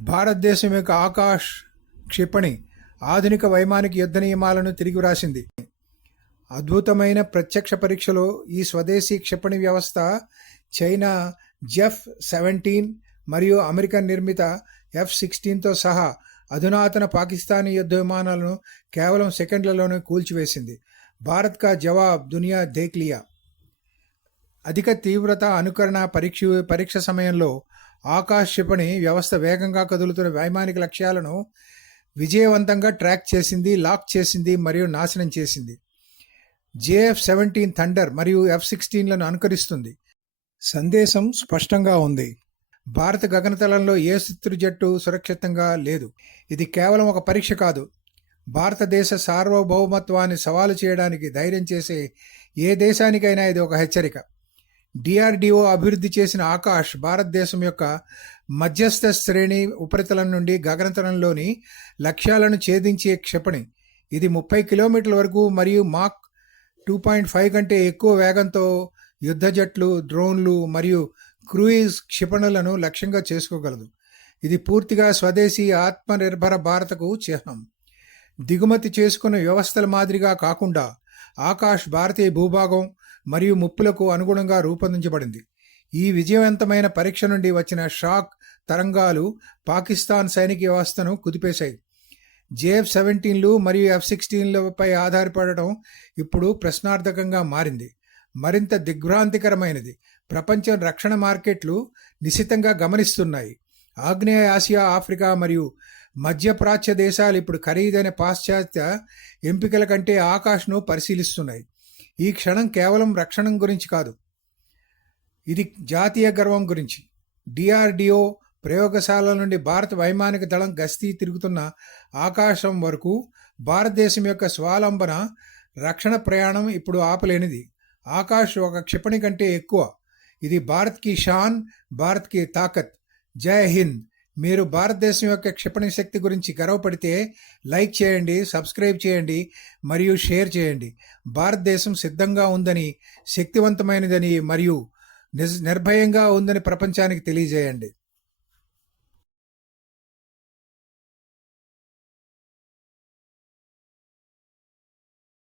భారతదేశం యొక్క ఆకాష్ క్షిపణి ఆధునిక వైమానిక యుద్ధ నియమాలను తిరిగి వ్రాసింది. అద్భుతమైన ప్రత్యక్ష పరీక్షలో ఈ స్వదేశీ క్షిపణి వ్యవస్థ చైనా జెఫ్ సెవెంటీన్ మరియు అమెరికన్ నిర్మిత ఎఫ్ సిక్స్టీన్తో సహా అధునాతన పాకిస్తానీ యుద్ధ విమానాలను కేవలం సెకండ్లలోనే కూల్చివేసింది. భారత్ కా జవాబ్ దునియా దేక్లియా అధిక తీవ్రత అనుకరణ పరీక్ష పరీక్ష సమయంలో ఆకాశ్ క్షిపణి వ్యవస్థ వేగంగా కదులుతున్న వైమానిక లక్ష్యాలను విజయవంతంగా ట్రాక్ చేసింది లాక్ చేసింది మరియు నాశనం చేసింది. జేఎఫ్ సెవెంటీన్ థండర్ మరియు ఎఫ్ సిక్స్టీన్లను అనుకరిస్తుంది. సందేశం స్పష్టంగా ఉంది. భారత గగనతలంలో ఏ శత్రు జట్టు సురక్షితంగా లేదు. ఇది కేవలం ఒక పరీక్ష కాదు. భారతదేశ సార్వభౌమత్వాన్ని సవాలు చేయడానికి ధైర్యం చేసే ఏ దేశానికైనా ఇది ఒక హెచ్చరిక. డిఆర్డిఓ అభివృద్ధి చేసిన ఆకాష్ భారతదేశం యొక్క మధ్యస్థ శ్రేణి ఉపరితలం నుండి గగనతలంలోని లక్ష్యాలను ఛేదించే క్షిపణి. ఇది ముప్పై కిలోమీటర్ల వరకు మరియు మాక్ టూ పాయింట్ ఫైవ్ కంటే ఎక్కువ వేగంతో యుద్ధ జట్లు డ్రోన్లు మరియు క్రూయిజ్ క్షిపణులను లక్ష్యంగా చేసుకోగలదు. ఇది పూర్తిగా స్వదేశీ ఆత్మనిర్భర భారతకు చిహ్నం. దిగుమతి చేసుకున్న వ్యవస్థల మాదిరిగా కాకుండా ఆకాష్ భారతీయ భూభాగం మరియు ముప్పులకు అనుగుణంగా రూపొందించబడింది. ఈ విజయవంతమైన పరీక్ష నుండి వచ్చిన షాక్ తరంగాలు పాకిస్తాన్ సైనిక వ్యవస్థను కుదిపేశాయి. జేఎఫ్ సెవెంటీన్లు మరియు ఎఫ్ సిక్స్టీన్లపై ఆధారపడటం ఇప్పుడు ప్రశ్నార్థకంగా మారింది. మరింత దిగ్భ్రాంతికరమైనది. ప్రపంచం రక్షణ మార్కెట్లు నిశితంగా గమనిస్తున్నాయి. ఆగ్నేయ ఆసియా ఆఫ్రికా మరియు మధ్యప్రాచ్య దేశాలు ఇప్పుడు ఖరీదైన పాశ్చాత్య ఎంపికల కంటే ఆకాష్ను పరిశీలిస్తున్నాయి. ఈ క్షణం కేవలం రక్షణ గురించి కాదు. ఇది జాతీయ గర్వం గురించి. డిఆర్డిఓ ప్రయోగశాల నుండి భారత వైమానిక దళం గస్తీ తిరుగుతున్న ఆకాశం వరకు భారతదేశం యొక్క స్వాలంబన రక్షణ ప్రయాణం ఇప్పుడు ఆపలేనిది. ఆకాష్ ఒక క్షిపణి కంటే ఎక్కువ. ఇది భారత్కి షాన్ భారత్కి తాకత్. జై హింద్! మీరు భారతదేశం యొక్క క్షిపణి శక్తి గురించి గర్వపడితే లైక్ చేయండి సబ్స్క్రైబ్ చేయండి మరియు షేర్ చేయండి. భారతదేశం సిద్ధంగా ఉందని శక్తివంతమైనదని మరియు నిజ్ నిర్భయంగా ఉందని ప్రపంచానికి తెలియజేయండి.